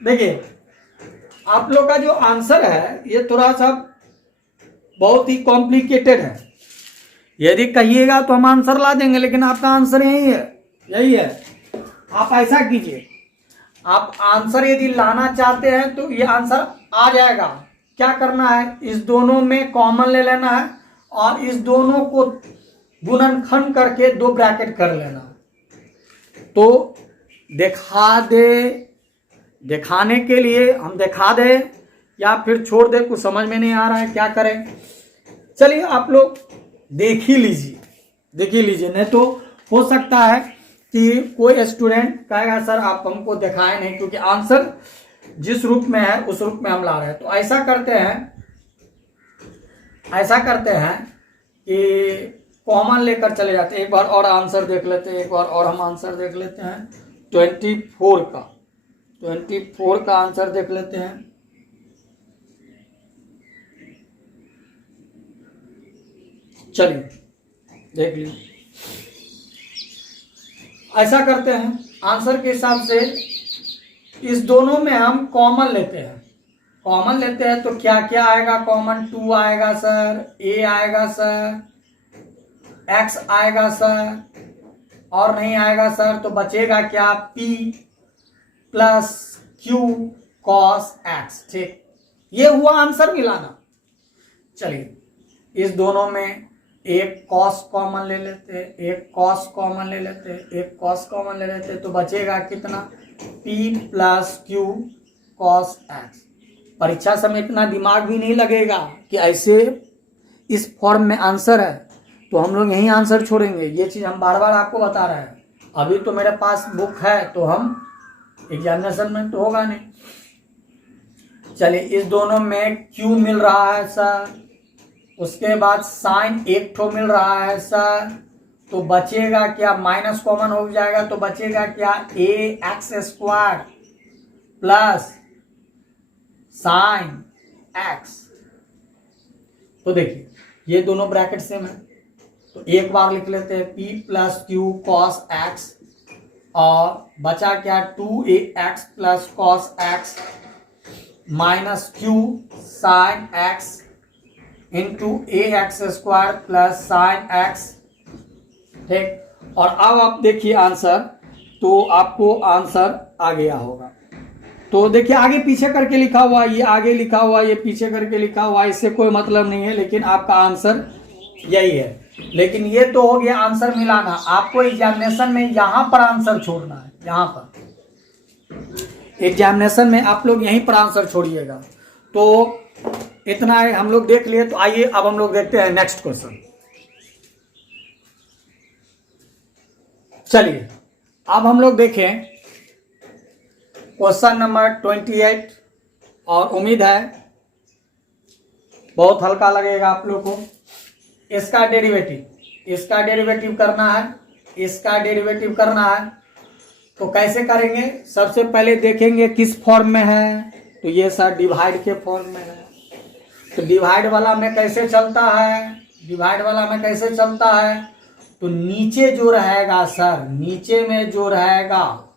देखिए आप लोग का जो आंसर है ये थोड़ा सा बहुत ही कॉम्प्लिकेटेड है। यदि कहिएगा तो हम आंसर ला देंगे, लेकिन आपका आंसर यही है। आप ऐसा कीजिए, आप आंसर यदि लाना चाहते हैं तो ये आंसर आ जाएगा। क्या करना है, इस दोनों में कॉमन ले लेना है और इस दोनों को गुणनखंड करके 2 ब्रैकेट कर लेना। तो दिखाने के लिए हम दिखा दे या फिर छोड़ दे, कुछ समझ में नहीं आ रहा है क्या करें। चलिए आप लोग देख ही लीजिए, नहीं तो हो सकता है कि कोई स्टूडेंट कहेगा सर आप हमको दिखाए नहीं, क्योंकि आंसर जिस रूप में है उस रूप में हम ला रहे हैं। तो ऐसा करते हैं कि कॉमन लेकर चले जाते हैं। एक बार और आंसर देख लेते हैं, हम आंसर देख लेते हैं 24 का आंसर देख लेते हैं। चलिए देख लीजिए, ऐसा करते हैं आंसर के हिसाब से इस दोनों में हम कॉमन लेते हैं। तो क्या क्या आएगा कॉमन, 2 आएगा सर, ए आएगा सर, एक्स आएगा सर, और नहीं आएगा सर तो बचेगा क्या, P plus Q cos x. ठीक, ये हुआ आंसर मिलाना। चलिए इस दोनों में एक कॉस कॉमन ले लेते हैं, एक कॉस कॉमन ले लेते, तो बचेगा कितना, P plus Q cos x. परीक्षा समय इतना दिमाग भी नहीं लगेगा कि ऐसे इस फॉर्म में आंसर है तो हम लोग यही आंसर छोड़ेंगे। ये चीज़ हम बार बार आपको बता रहे हैं। अभी तो मेरे पास बुक है तो हम एग्जामिनेशन में तो होगा नहीं। चलिए इस दोनों में क्यू मिल रहा है सर, उसके बाद साइन एक ठो मिल रहा है सर, तो बचेगा क्या, माइनस कॉमन हो जाएगा तो बचेगा क्या, A x square plus sine x. तो देखिए ये दोनों ब्रैकेट सेम है, तो एक बार लिख लेते हैं P plus Q cos x, और बचा क्या, 2a x plus cos x minus Q sine x into A x square plus sine x. ठीक, और अब आप देखिए आंसर, तो आपको आंसर आ गया होगा। तो देखिए आगे पीछे करके लिखा हुआ, ये आगे लिखा हुआ, ये पीछे करके लिखा हुआ, इससे कोई मतलब नहीं है, लेकिन आपका आंसर यही है। लेकिन ये तो हो गया आंसर मिलाना। आपको एग्जामिनेशन में यहां पर आंसर छोड़ना है, यहां पर एग्जामिनेशन में आप लोग यहीं पर आंसर छोड़िएगा। तो इतना है, हम लोग देख लिए। तो आइए अब हम लोग देखते हैं नेक्स्ट क्वेश्चन। चलिए अब हम लोग देखें क्वेश्चन नंबर 28, और उम्मीद है बहुत हल्का लगेगा आप लोग को। इसका डेरिवेटिव करना है। तो कैसे करेंगे, सबसे पहले देखेंगे किस फॉर्म में है, तो ये सर डिवाइड के फॉर्म में है। तो डिवाइड वाला में कैसे चलता है, डिवाइड वाला में कैसे चलता है, तो नीचे जो रहेगा सर, नीचे में जो रहेगा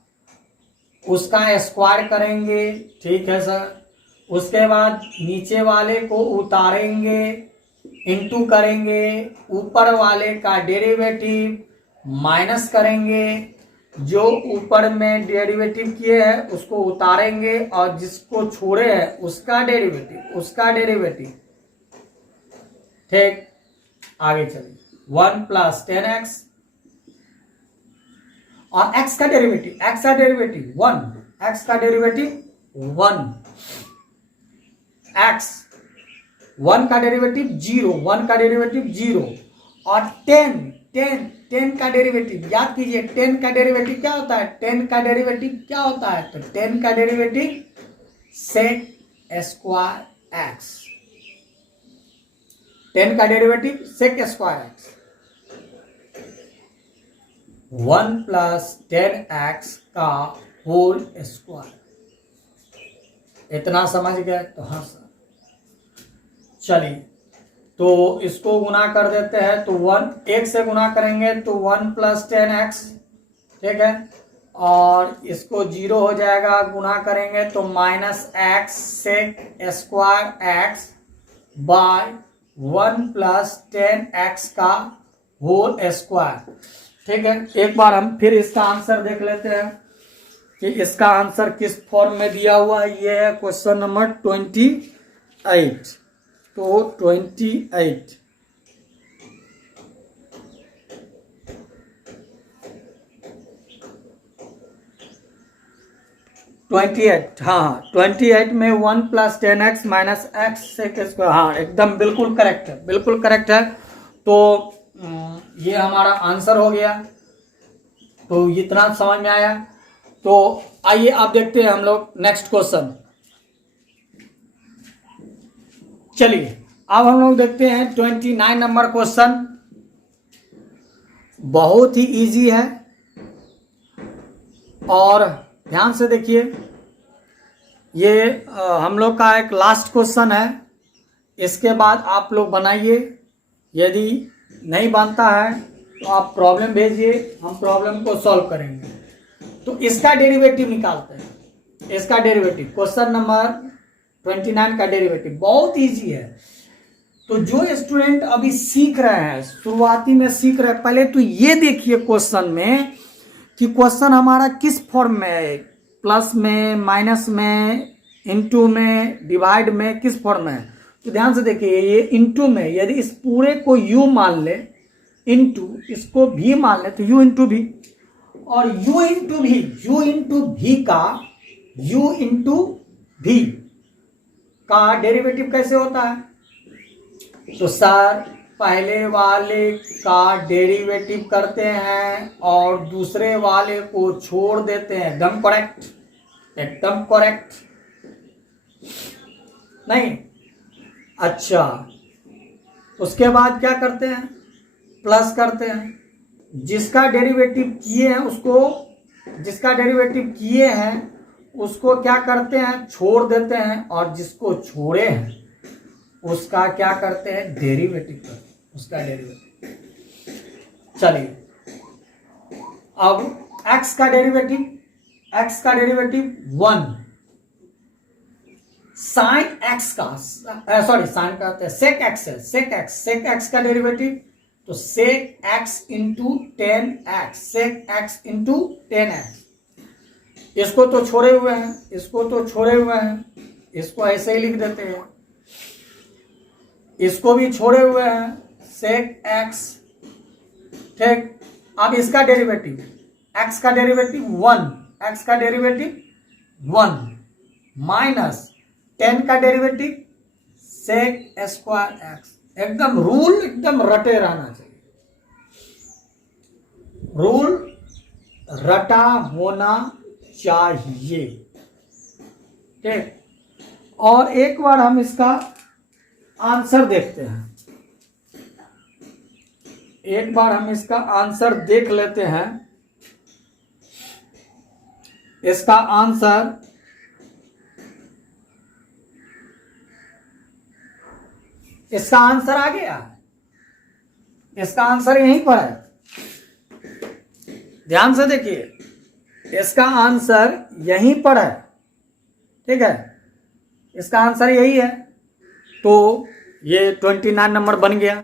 उसका स्क्वायर करेंगे, ठीक है सर। उसके बाद नीचे वाले को उतारेंगे, इनटू करेंगे, ऊपर वाले का डेरिवेटिव माइनस करेंगे, जो ऊपर में डेरिवेटिव किए हैं उसको उतारेंगे और जिसको छोड़े हैं उसका डेरिवेटिव, ठीक। आगे चलिए, 1 + 10x और x का डेरिवेटिव 1, x का डेरिवेटिव 1, x 1 का डेरिवेटिव 0, 1 का डेरिवेटिव 0 और 10 का डेरिवेटिव, याद कीजिए 10 का डेरिवेटिव क्या होता है, 10 का डेरिवेटिव क्या होता है, तो 10 का डेरिवेटिव sec स्क्वायर x, 10 का derivative sec square x, 1 + 10x का होल स्क्वायर। इतना समझ गए, तो हाँ सर। चलिए, तो इसको गुना कर देते हैं, तो 1 से गुना करेंगे तो 1 + 10x, ठीक है, और इसको 0 हो जाएगा, गुना करेंगे तो -x sec square x by 1 + 10x का होल स्क्वायर, ठीक है। एक बार हम फिर इसका आंसर देख लेते हैं कि इसका आंसर किस फॉर्म में दिया हुआ है। ये है क्वेश्चन नंबर 28, तो 28 हाँ 28 में 1 + 10x - x sec स्क्वायर, हाँ एकदम बिल्कुल करेक्ट है। तो ये हमारा आंसर हो गया। तो इतना समझ में आया। तो आइए आप देखते हैं हम लोग नेक्स्ट क्वेश्चन। चलिए अब हम लोग देखते हैं 29 नंबर क्वेश्चन। बहुत ही इजी है और ध्यान से देखिए, ये हम लोग का एक लास्ट क्वेश्चन है। इसके बाद आप लोग बनाइए, यदि नहीं बनता है तो आप प्रॉब्लम भेजिए, हम प्रॉब्लम को सॉल्व करेंगे। तो इसका डेरिवेटिव निकालते हैं। इसका डेरिवेटिव क्वेश्चन नंबर 29 का डेरिवेटिव बहुत इजी है। तो जो स्टूडेंट अभी सीख रहे हैं, शुरुआती में सीख रहे हैं, पहले तो ये देखिए क्वेश्चन में कि क्वेश्चन हमारा किस फॉर्म में है, प्लस में, माइनस में, इनटू में, डिवाइड में, किस फॉर्म में है। तो ध्यान से देखिए, ये इनटू में, यदि इस पूरे को u मान ले, इनटू इसको v मान ले, तो u इंटू भी, और u इंटू भी का डेरिवेटिव कैसे होता है। तो सर पहले वाले का डेरिवेटिव करते हैं और दूसरे वाले को छोड़ देते हैं। एकदम करेक्ट नहीं। अच्छा, उसके बाद क्या करते हैं, प्लस करते हैं। जिसका डेरिवेटिव किए हैं उसको क्या करते हैं, छोड़ देते हैं, और जिसको छोड़े हैं उसका क्या करते हैं, डेरिवेटिव करते हैं, उसका डेरिवेटिव। चलिए अब x का डेरिवेटिव 1, साइन एक्स का, सॉरी साइन का है, सेक एक्स है, सेक एक्स का डेरिवेटिव, तो sec x into 10x, sec x into 10x। इसको तो छोड़े हुए हैं, इसको ऐसे ही लिख देते हैं। इसको भी छोड़े हुए हैं, सेक एक्स, ठीक। अब इसका डेरिवेटिव, x का डेरिवेटिव 1 माइनस 10 का डेरिवेटिव सेक स्क्वायर एक्स। एकदम रूल एकदम रटे रहना चाहिए, रूल रटा होना चाहिए, ठीक। और एक बार हम इसका आंसर देखते हैं, एक बार हम इसका आंसर देख लेते हैं। इसका आंसर इसका आंसर आ गया, इसका आंसर यहीं पर है। ध्यान से देखिए, इसका आंसर यहीं पर है, ठीक है, इसका आंसर यही है। तो ये 29 नंबर बन गया।